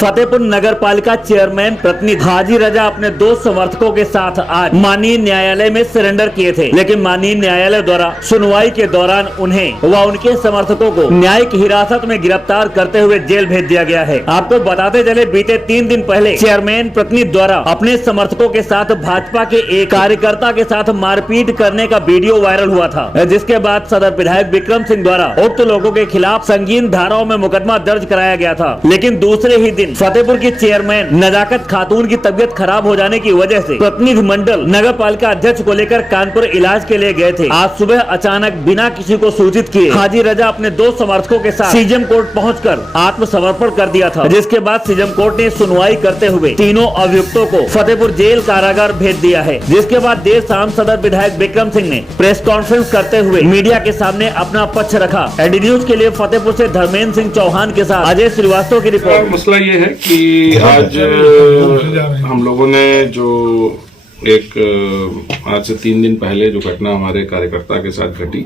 फतेहपुर नगर पालिका चेयरमैन प्रतिनिधि हाजी रजा अपने 2 समर्थकों के साथ आज माननीय न्यायालय में सरेंडर किए थे, लेकिन माननीय न्यायालय द्वारा सुनवाई के दौरान उन्हें व उनके समर्थकों को न्यायिक हिरासत में गिरफ्तार करते हुए जेल भेज दिया गया है। आपको बताते चले, बीते 3 दिन पहले चेयरमैन प्रतिनिधि द्वारा अपने समर्थकों के साथ भाजपा के एक कार्यकर्ता के साथ मारपीट करने का वीडियो वायरल हुआ था, जिसके बाद सदर विधायक विक्रम सिंह द्वारा उक्त लोगों के खिलाफ संगीन धाराओं में मुकदमा दर्ज कराया गया था। लेकिन दूसरे ही दिन फतेहपुर की चेयरमैन नजाकत खातून की तबीयत खराब हो जाने की वजह से प्रतिनिधि मंडल नगर पालिका अध्यक्ष को लेकर कानपुर इलाज के लिए गए थे। आज सुबह अचानक बिना किसी को सूचित किए हाजी रजा अपने 2 समर्थकों के साथ सीजेएम कोर्ट पहुंचकर आत्मसमर्पण कर दिया था, जिसके बाद सीजेएम कोर्ट ने सुनवाई करते हुए तीनों अभियुक्तों को फतेहपुर जेल कारागार भेज दिया है। जिसके बाद देर शाम सदर विधायक विक्रम सिंह ने प्रेस कॉन्फ्रेंस करते हुए मीडिया के सामने अपना पक्ष रखा। एडी न्यूज के लिए फतेहपुर से धर्मेंद्र सिंह चौहान के साथ अजय श्रीवास्तव की रिपोर्ट। मसला ये है कि आज हम लोगों ने जो आज से 3 दिन पहले जो घटना हमारे कार्यकर्ता के साथ घटी,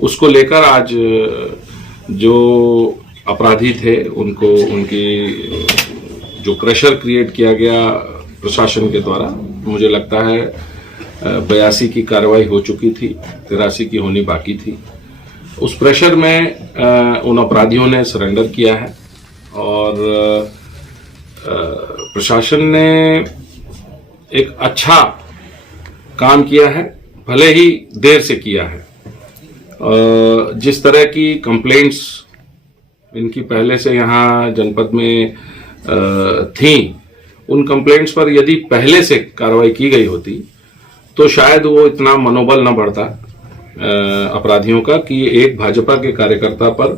उसको लेकर आज जो अपराधी थे उनको उनकी जो प्रेशर क्रिएट किया गया प्रशासन के द्वारा, मुझे लगता है 82 की कार्रवाई हो चुकी थी, 83 की होनी बाकी थी। उस प्रेशर में उन अपराधियों ने सरेंडर किया है और प्रशासन ने एक अच्छा काम किया है, भले ही देर से किया है। जिस तरह की कंप्लेंट्स इनकी पहले से यहाँ जनपद में थी, उन कंप्लेंट्स पर यदि पहले से कार्रवाई की गई होती तो शायद वो इतना मनोबल न बढ़ता अपराधियों का कि एक भाजपा के कार्यकर्ता पर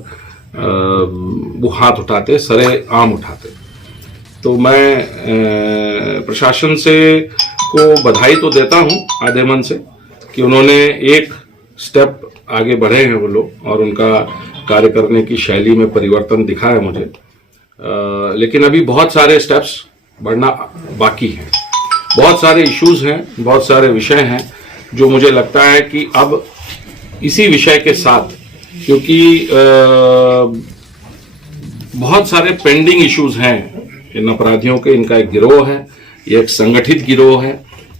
वो हाथ उठाते, सरेआम उठाते। तो मैं प्रशासन से को बधाई तो देता हूं आधे मन से कि उन्होंने एक स्टेप आगे बढ़े हैं वो लोग, और उनका कार्य करने की शैली में परिवर्तन दिखा है मुझे। लेकिन अभी बहुत सारे स्टेप्स बढ़ना बाकी हैं, बहुत सारे इश्यूज हैं, बहुत सारे विषय हैं जो मुझे लगता है कि अब इसी विषय के साथ, क्योंकि बहुत सारे पेंडिंग इश्यूज हैं इन अपराधियों के। इनका एक गिरोह है, ये एक संगठित गिरोह है,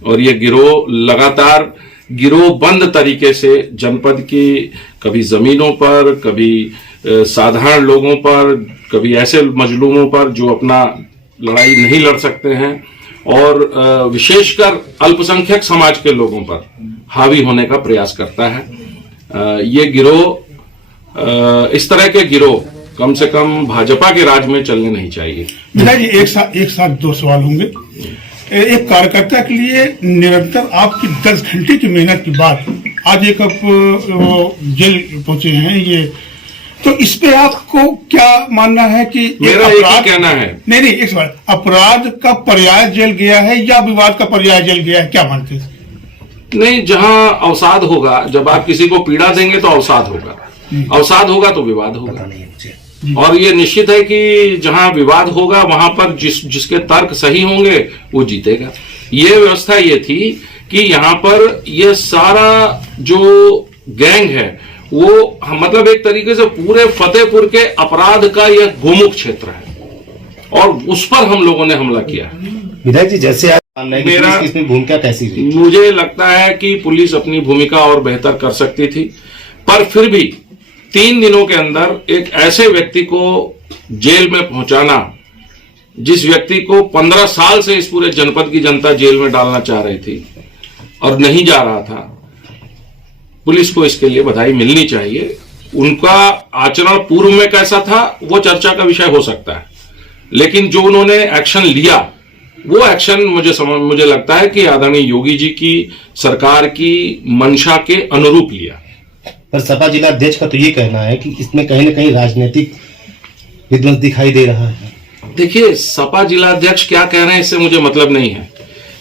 और ये गिरोह लगातार गिरोहबंद तरीके से जनपद की कभी जमीनों पर, कभी साधारण लोगों पर, कभी ऐसे मजलूमों पर जो अपना लड़ाई नहीं लड़ सकते हैं, और विशेषकर अल्पसंख्यक समाज के लोगों पर हावी होने का प्रयास करता है। ये गिरोह, इस तरह के गिरोह कम से कम भाजपा के राज में चलने नहीं चाहिए। जी एक साथ 2 सवाल होंगे। एक कार्यकर्ता के लिए निरंतर आपकी 10 घंटे की मेहनत के बाद आज एक जेल पहुंचे हैं ये, तो इस पे आपको क्या मानना है कि मेरा एक ही कहना है। नहीं एक सवाल, अपराध का पर्याय जेल गया है या विवाद का पर्याय जेल गया है, क्या मानते हैं? नहीं, जहां अवसाद होगा, जब आप किसी को पीड़ा देंगे तो अवसाद होगा, अवसाद होगा तो विवाद होगा। और ये निश्चित है कि जहां विवाद होगा वहां पर जिसके तर्क सही होंगे वो जीतेगा। ये व्यवस्था ये थी कि यहाँ पर ये सारा जो गैंग है वो मतलब एक तरीके से पूरे फतेहपुर के अपराध का यह गोमुख क्षेत्र है, और उस पर हम लोगों ने हमला किया। विधायक जी, जैसे मेरा इसमें भूमिका कैसी रही? मुझे लगता है कि पुलिस अपनी भूमिका और बेहतर कर सकती थी, पर फिर भी 3 दिनों के अंदर एक ऐसे व्यक्ति को जेल में पहुंचाना, जिस व्यक्ति को 15 साल से इस पूरे जनपद की जनता जेल में डालना चाह रही थी और नहीं जा रहा था, पुलिस को इसके लिए बधाई मिलनी चाहिए। उनका आचरण पूर्व में कैसा था वो चर्चा का विषय हो सकता है, लेकिन जो उन्होंने एक्शन लिया वो एक्शन मुझे लगता है कि आदरणीय योगी जी की सरकार की मंशा के अनुरूप लिया। पर सपा जिला अध्यक्ष का तो ये कहना है कि इसमें कहीं न कहीं राजनीतिक विध्वंस दिखाई दे रहा है। देखिए, सपा जिला अध्यक्ष क्या कह रहे हैं इससे मुझे मतलब नहीं है।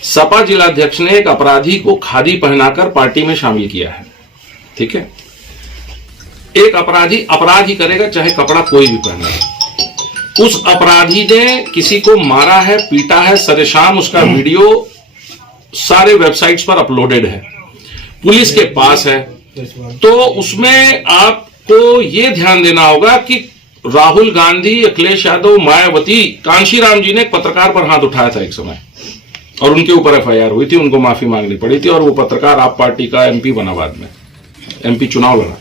सपा जिला अध्यक्ष ने एक अपराधी को खादी पहनाकर पार्टी में शामिल किया है, ठीक है। एक अपराधी अपराध ही करेगा, चाहे कपड़ा कोई भी पहना है। उस अपराधी ने किसी को मारा है, पीटा है, सरेशाम उसका वीडियो सारे वेबसाइट्स पर अपलोडेड है, पुलिस के पास है। तो उसमें आपको ये ध्यान देना होगा कि राहुल गांधी, अखिलेश यादव, मायावती, कांशीराम जी ने एक पत्रकार पर हाथ उठाया था एक समय और उनके ऊपर एफआईआर हुई थी, उनको माफी मांगनी पड़ी थी और वो पत्रकार आप पार्टी का एमपी बना बाद में, एमपी चुनाव लड़ा।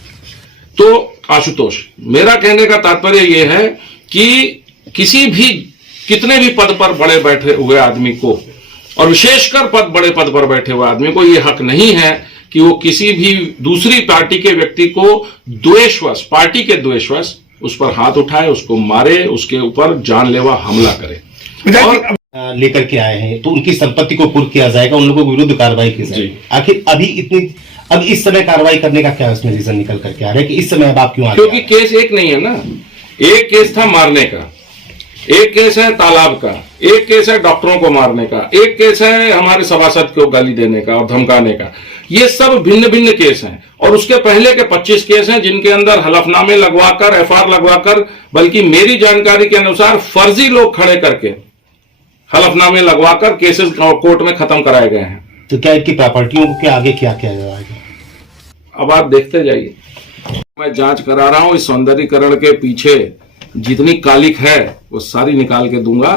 तो आशुतोष, मेरा कहने का तात्पर्य यह है कि किसी भी कितने भी पद पर बड़े बैठे हुए आदमी को और विशेषकर बड़े पद पर बैठे हुए आदमी को यह हक नहीं है कि वो किसी भी दूसरी पार्टी के व्यक्ति को द्वेषवश, पार्टी के द्वेषवश उस पर हाथ उठाए, उसको मारे, उसके ऊपर जानलेवा हमला करे और लेकर के आए हैं तो उनकी संपत्ति को कुर्क किया जाएगा, उन लोगों के विरुद्ध कार्रवाई की जाएगी। आखिर अब इस समय कार्रवाई करने का क्या उसमें रीजन निकल करके आ रहा है कि इस समय अब आप क्यों? क्योंकि केस एक नहीं है ना, एक केस था मारने का, एक केस है तालाब का, एक केस है डॉक्टरों को मारने का, एक केस है हमारे सभासद को गाली देने का और धमकाने का। ये सब भिन्न भिन्न केस हैं और उसके पहले के 25 केस हैं जिनके अंदर हलफनामे लगवाकर, एफआईआर लगवाकर, बल्कि मेरी जानकारी के अनुसार फर्जी लोग खड़े करके हलफनामे लगवाकर केसेस कोर्ट में खत्म कराए गए हैं। तो क्या इनकी प्रॉपर्टियों को क्या आगे क्या किया जाएगा? अब आप देखते जाइए, मैं जांच करा रहा हूं, इस सौंदर्यीकरण के पीछे जितनी कालिक है वो सारी निकाल के दूंगा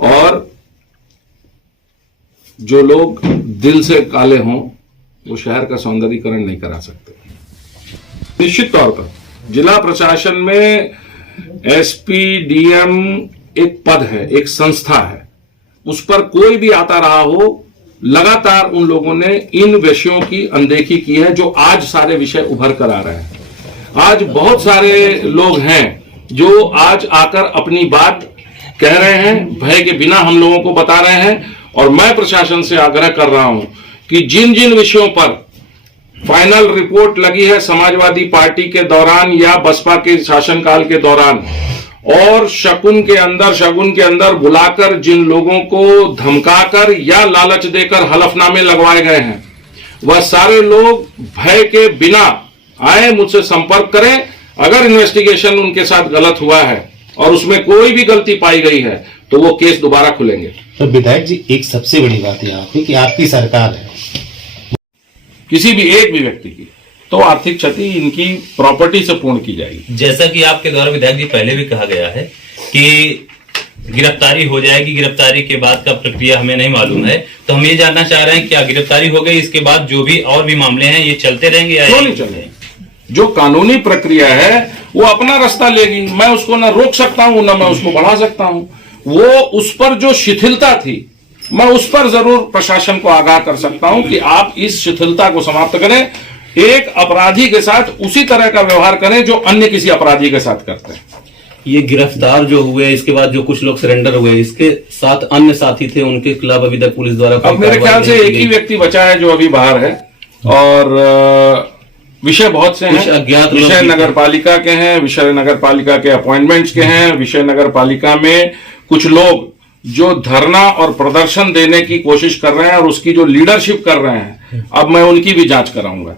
और जो लोग दिल से काले हों वो शहर का सौंदर्यीकरण नहीं करा सकते। निश्चित तौर पर जिला प्रशासन में एसपी, डीएम एक पद है, एक संस्था है, उस पर कोई भी आता रहा हो, लगातार उन लोगों ने इन विषयों की अनदेखी की है जो आज सारे विषय उभर कर आ रहे हैं। आज बहुत सारे लोग हैं जो आज आकर अपनी बात कह रहे हैं, भय के बिना हम लोगों को बता रहे हैं और मैं प्रशासन से आग्रह कर रहा हूं कि जिन जिन विषयों पर फाइनल रिपोर्ट लगी है समाजवादी पार्टी के दौरान या बसपा के शासनकाल के दौरान और शगुन के अंदर बुलाकर जिन लोगों को धमकाकर या लालच देकर हलफनामे लगवाए गए हैं, वह सारे लोग भय के बिना आए, मुझसे संपर्क करें। अगर इन्वेस्टिगेशन उनके साथ गलत हुआ है और उसमें कोई भी गलती पाई गई है तो वो केस दोबारा खुलेंगे। तो विधायक जी, एक सबसे बड़ी बात यह है कि आपकी सरकार है, किसी भी एक भी व्यक्ति की तो आर्थिक क्षति इनकी प्रॉपर्टी से पूर्ण की जाएगी। जैसा कि आपके द्वारा विधायक जी पहले भी कहा गया है कि गिरफ्तारी हो जाएगी, गिरफ्तारी के बाद का प्रक्रिया हमें नहीं मालूम है, तो हम ये जानना चाह रहे हैं क्या गिरफ्तारी हो गई, इसके बाद जो भी और भी मामले हैं ये चलते रहेंगे या क्यों नहीं चलेंगे? जो कानूनी प्रक्रिया है वो अपना रास्ता लेगी, मैं उसको ना रोक सकता हूं ना मैं उसको बढ़ा सकता हूं। वो उस पर जो शिथिलता थी मैं उस पर जरूर प्रशासन को आगाह कर सकता हूं कि आप इस शिथिलता को समाप्त करें, एक अपराधी के साथ उसी तरह का व्यवहार करें जो अन्य किसी अपराधी के साथ करते हैं। ये गिरफ्तार जो हुए, इसके बाद जो कुछ लोग सरेंडर हुए, इसके साथ अन्य साथी थे, उनके खिलाफ अभी तक पुलिस द्वारा अब मेरे ख्याल से एक ही व्यक्ति बचा है जो अभी बाहर है और विषय बहुत से हैं, अज्ञात विषय नगर पालिका के हैं, विषय नगर पालिका के अपॉइंटमेंट्स के हैं, विषय नगर पालिका में कुछ लोग जो धरना और प्रदर्शन देने की कोशिश कर रहे हैं और उसकी जो लीडरशिप कर रहे हैं, अब मैं उनकी भी जांच कराऊंगा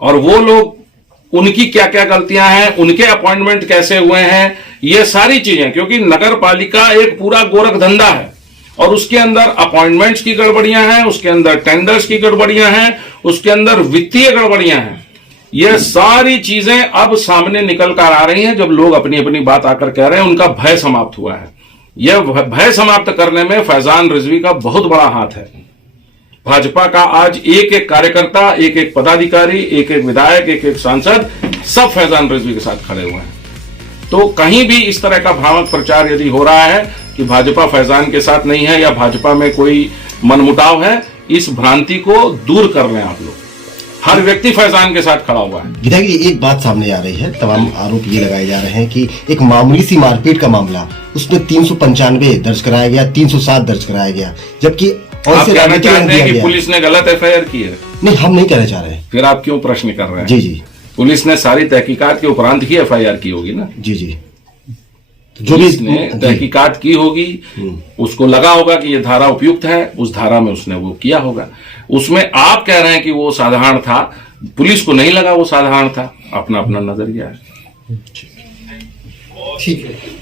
और वो लोग, उनकी क्या क्या गलतियां हैं, उनके अपॉइंटमेंट कैसे हुए हैं, ये सारी चीजें, क्योंकि नगर पालिका एक पूरा गोरख धंधा है और उसके अंदर अपॉइंटमेंट्स की गड़बड़ियां हैं, उसके अंदर टेंडर्स की गड़बड़ियां हैं, उसके अंदर वित्तीय गड़बड़ियां हैं। यह सारी चीजें अब सामने निकल कर आ रही हैं जब लोग अपनी अपनी बात आकर कह रहे हैं, उनका भय समाप्त हुआ है। यह भय समाप्त करने में फैजान रिजवी का बहुत बड़ा हाथ है। भाजपा का आज एक एक कार्यकर्ता, एक एक पदाधिकारी, एक एक विधायक, एक एक सांसद, सब फैजान रिजवी के साथ खड़े हुए हैं। तो कहीं भी इस तरह का भ्रामक प्रचार यदि हो रहा है कि भाजपा फैजान के साथ नहीं है या भाजपा में कोई मनमुटाव है, इस भ्रांति को दूर कर लें आप लोग। हर व्यक्ति फैजान के साथ खड़ा हुआ है। विधायक जी, एक बात सामने आ रही है, तमाम आरोप ये लगाए जा रहे हैं कि एक मामूली सी मारपीट का मामला, उसमें 395 दर्ज कराया गया, 307 दर्ज कराया गया, जबकि आप कहना चाहते हैं कि पुलिस ने गलत एफआईआर की है? नहीं, हम नहीं कहना चाह रहे। फिर आप क्यों प्रश्न कर रहे हैं? जी जी, पुलिस ने सारी तहकीकात के उपरांत ही एफआईआर की होगी ना। जी जी, जो भी ने तहकीकात की होगी, उसको लगा होगा कि ये धारा उपयुक्त है, उस धारा में उसने वो किया होगा। उसमें आप कह रहे हैं कि वो साधारण था, पुलिस को नहीं लगा वो साधारण था, अपना अपना नजरिया है। ठीक है।